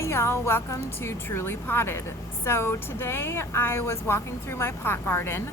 Hey y'all, welcome to Truly Potted. So today I was walking through my pot garden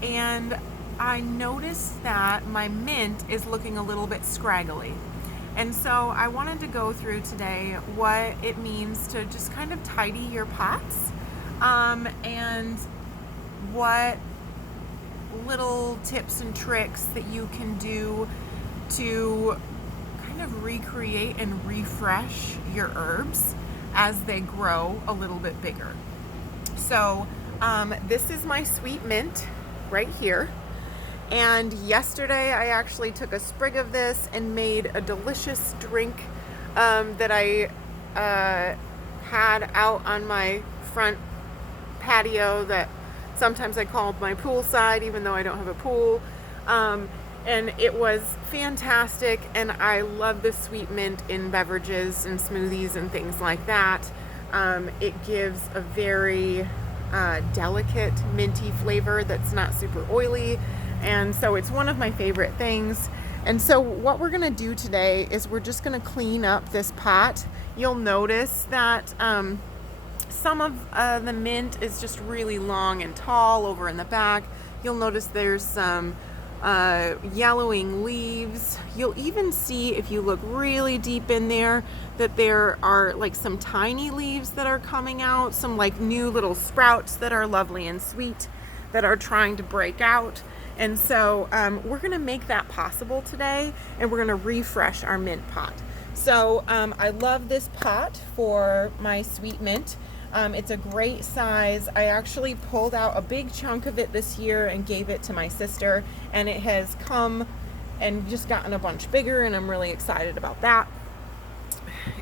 and I noticed that my mint is looking a little bit scraggly. And so I wanted to go through today what it means to just kind of tidy your pots, and what little tips and tricks that you can do to kind of recreate and refresh your herbs as they grow a little bit bigger. So this is my sweet mint right here. And yesterday I actually took a sprig of this and made a delicious drink that I had out on my front patio that sometimes I call my pool side, even though I don't have a pool. And it was fantastic, and I love the sweet mint in beverages and smoothies and things like that. It gives a very delicate minty flavor that's not super oily, and so it's one of my favorite things. And so what we're gonna do today is we're just gonna clean up this pot. You'll notice that some of the mint is just really long and tall over in the back. You'll notice there's some yellowing leaves. You'll even see, if you look really deep in there, that there are like some tiny leaves that are coming out, some like new little sprouts that are lovely and sweet that are trying to break out. And so we're gonna make that possible today, and we're gonna refresh our mint pot. So I love this pot for my sweet mint. It's a great size. I actually pulled out a big chunk of it this year and gave it to my sister, and it has come and just gotten a bunch bigger, and I'm really excited about that.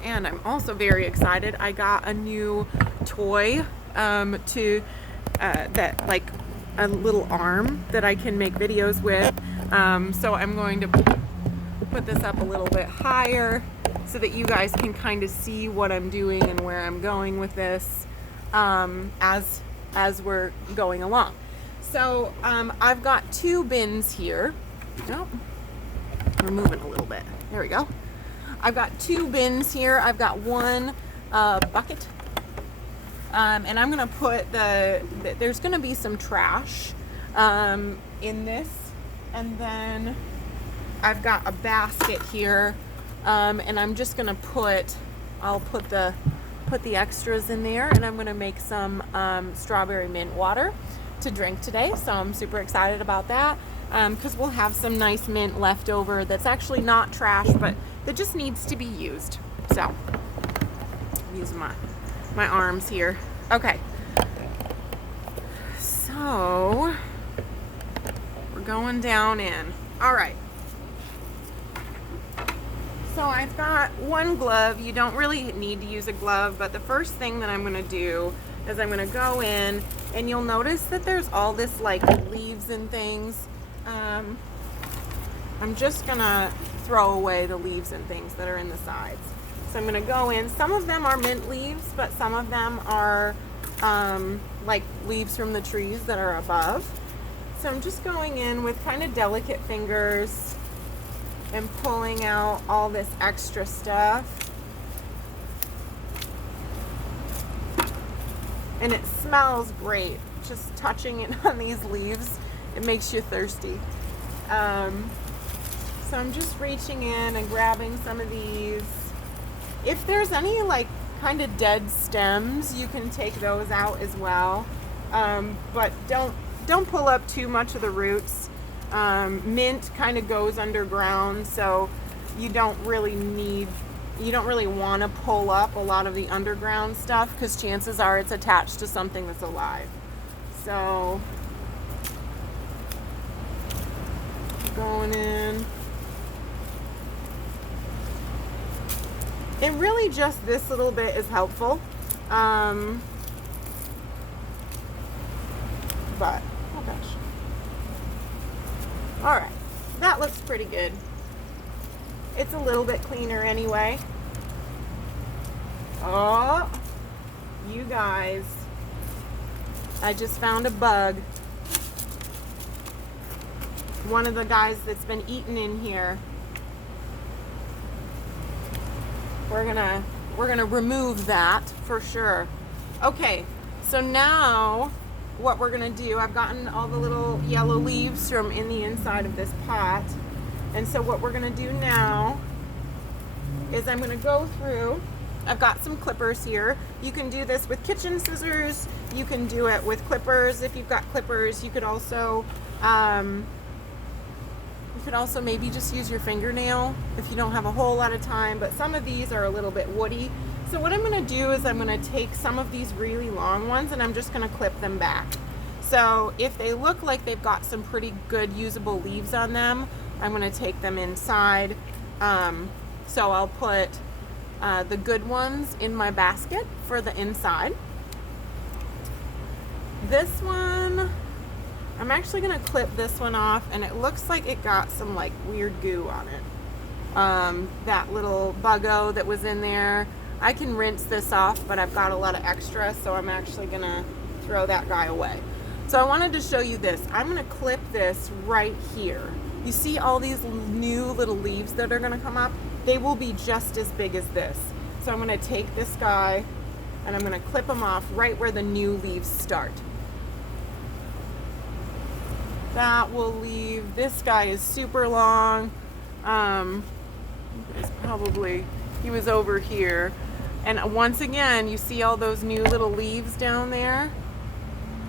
And I'm also very excited. I got a new toy that like a little arm that I can make videos with. So I'm going to put this up a little bit higher so that you guys can kind of see what I'm doing and where I'm going with this as we're going along. So I've got two bins here. Oh, we're moving a little bit. There we go. I've got two bins here. I've got one bucket, and I'm gonna put there's gonna be some trash in this, and then I've got a basket here, and I'm just gonna I'll put the extras in there, and I'm gonna make some strawberry mint water to drink today. So I'm super excited about that, because we'll have some nice mint left over that's actually not trash, but that just needs to be used. So I'm using my arms here. Okay, so we're going down in. All right. So I've got one glove. You don't really need to use a glove, but the first thing that I'm gonna do is I'm gonna go in, and you'll notice that there's all this like leaves and things. I'm just gonna throw away the leaves and things that are in the sides. So I'm gonna go in. Some of them are mint leaves, but some of them are like leaves from the trees that are above. So I'm just going in with kind of delicate fingers and pulling out all this extra stuff. And it smells great. Just touching it on these leaves, it makes you thirsty. So I'm just reaching in and grabbing some of these. If there's any like kind of dead stems, you can take those out as well. But don't pull up too much of the roots. Mint kind of goes underground, so you don't really want to pull up a lot of the underground stuff, because chances are it's attached to something that's alive. So going in, and really just this little bit is helpful, but oh gosh. All right, that looks pretty good. It's a little bit cleaner anyway. Oh, you guys, I just found a bug. One of the guys that's been eating in here. We're gonna we're gonna remove that for sure. Okay, so now what we're gonna do, I've gotten all the little yellow leaves from in the inside of this pot. And so what we're gonna do now is I'm gonna go through, I've got some clippers here. You can do this with kitchen scissors. You can do it with clippers. If you've got clippers, you could also maybe just use your fingernail if you don't have a whole lot of time, but some of these are a little bit woody. So what I'm gonna do is I'm gonna take some of these really long ones and I'm just gonna clip them back. So if they look like they've got some pretty good usable leaves on them, I'm gonna take them inside. So I'll put the good ones in my basket for the inside. This one, I'm actually gonna clip this one off, and it looks like it got some like weird goo on it. That little buggo that was in there, I can rinse this off, but I've got a lot of extra, so I'm actually gonna throw that guy away. So I wanted to show you this. I'm gonna clip this right here. You see all these new little leaves that are gonna come up? They will be just as big as this. So I'm gonna take this guy and I'm gonna clip him off right where the new leaves start. That will leave, this guy is super long. It's probably, he was over here. And once again, you see all those new little leaves down there?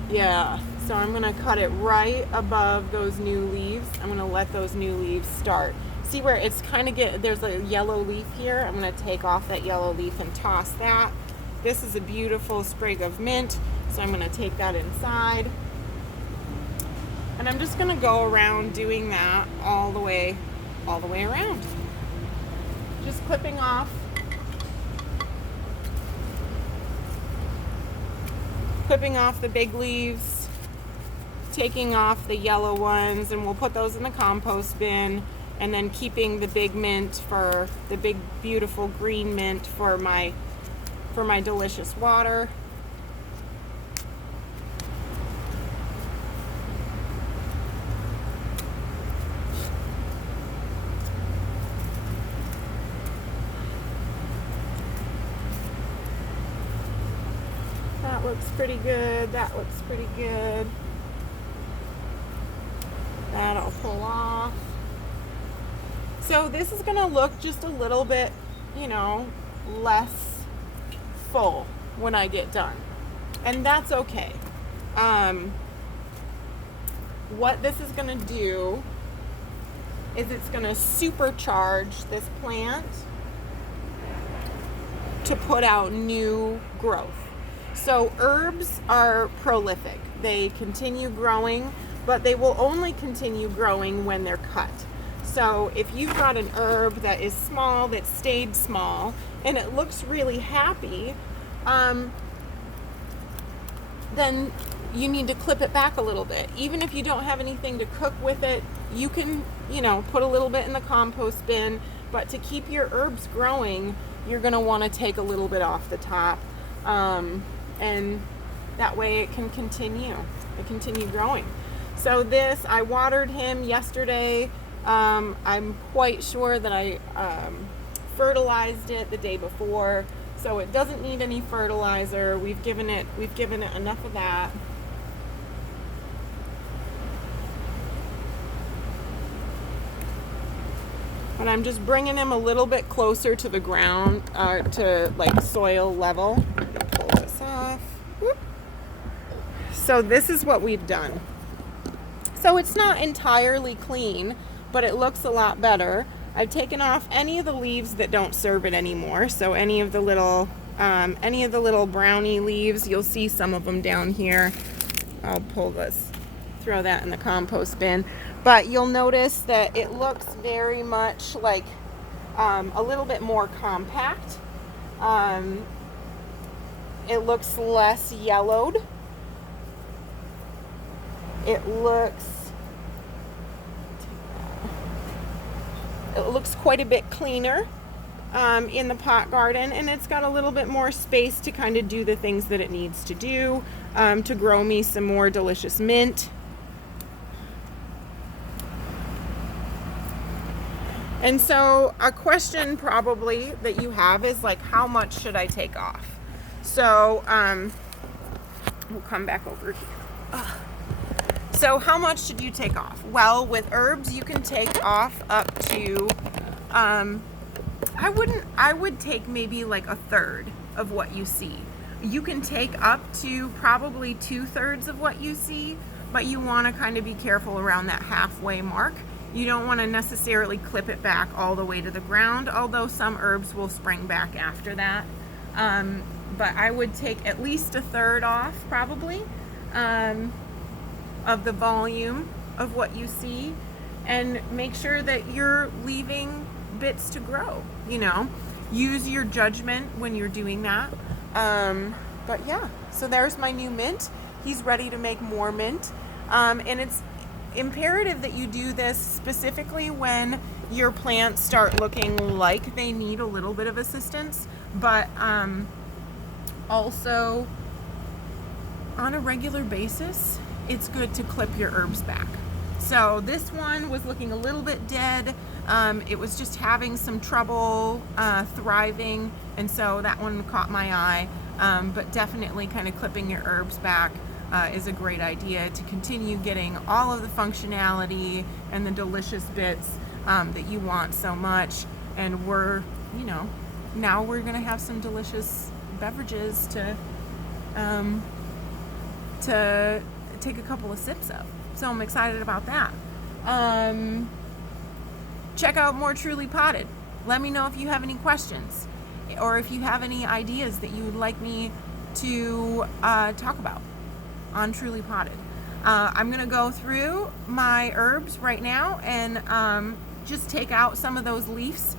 Yeah, so I'm gonna cut it right above those new leaves. I'm gonna let those new leaves start. See where it's kind of there's a yellow leaf here. I'm gonna take off that yellow leaf and toss that. This is a beautiful sprig of mint, so I'm gonna take that inside. And I'm just gonna go around doing that all the way around. Just clipping off the big leaves, taking off the yellow ones, and we'll put those in the compost bin, and then keeping the big mint for the big beautiful green mint for my delicious water. That looks pretty good. That looks pretty good. That'll pull off. So this is gonna look just a little bit, you know, less full when I get done. And that's okay. What this is gonna do is it's gonna supercharge this plant to put out new growth. So herbs are prolific. They continue growing, but they will only continue growing when they're cut. So if you've got an herb that is small, that stayed small, and it looks really happy, then you need to clip it back a little bit. Even if you don't have anything to cook with it, you can, you know, put a little bit in the compost bin, but to keep your herbs growing, you're gonna wanna take a little bit off the top. And that way it can continue growing. So this, I watered him yesterday. I'm quite sure that I fertilized it the day before, so it doesn't need any fertilizer. We've given it enough of that. But I'm just bringing him a little bit closer to the ground, to like soil level. Pull this off. Whoop. So this is what we've done. So it's not entirely clean, but it looks a lot better. I've taken off any of the leaves that don't serve it anymore. So any of the little brownie leaves, you'll see some of them down here. I'll pull this, throw that in the compost bin. But you'll notice that it looks very much like a little bit more compact. It looks less yellowed. It looks quite a bit cleaner in the pot garden, and it's got a little bit more space to kind of do the things that it needs to do to grow me some more delicious mint. And so a question probably that you have is like, how much should I take off? So we'll come back over here. So how much should you take off? Well, with herbs, you can take off up to, I would take maybe like a third of what you see. You can take up to probably 2/3 of what you see, but you want to kind of be careful around that halfway mark. You don't want to necessarily clip it back all the way to the ground, although some herbs will spring back after that. But I would take at least a third off, probably, of the volume of what you see, and make sure that you're leaving bits to grow. Use your judgment when you're doing that. But yeah, so there's my new mint. He's ready to make more mint. And it's imperative that you do this specifically when your plants start looking like they need a little bit of assistance, but also on a regular basis, it's good to clip your herbs back. So this one was looking a little bit dead. It was just having some trouble thriving, and so that one caught my eye. But definitely kind of clipping your herbs back is a great idea to continue getting all of the functionality and the delicious bits that you want so much. And now we're gonna have some delicious beverages to take a couple of sips of. So I'm excited about that. Check out more Truly Potted. Let me know if you have any questions, or if you have any ideas that you would like me to talk about on Truly Potted. I'm gonna go through my herbs right now and just take out some of those leaves.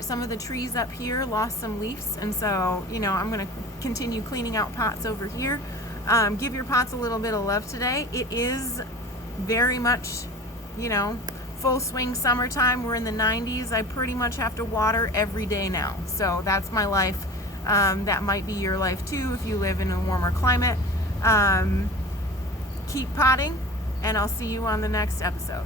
Some of the trees up here lost some leaves, and so I'm gonna continue cleaning out pots over here. Give your pots a little bit of love today. It is very much, full swing summertime. We're in the 90s. I pretty much have to water every day now. So that's my life. That might be your life too if you live in a warmer climate. Keep potting, and I'll see you on the next episode.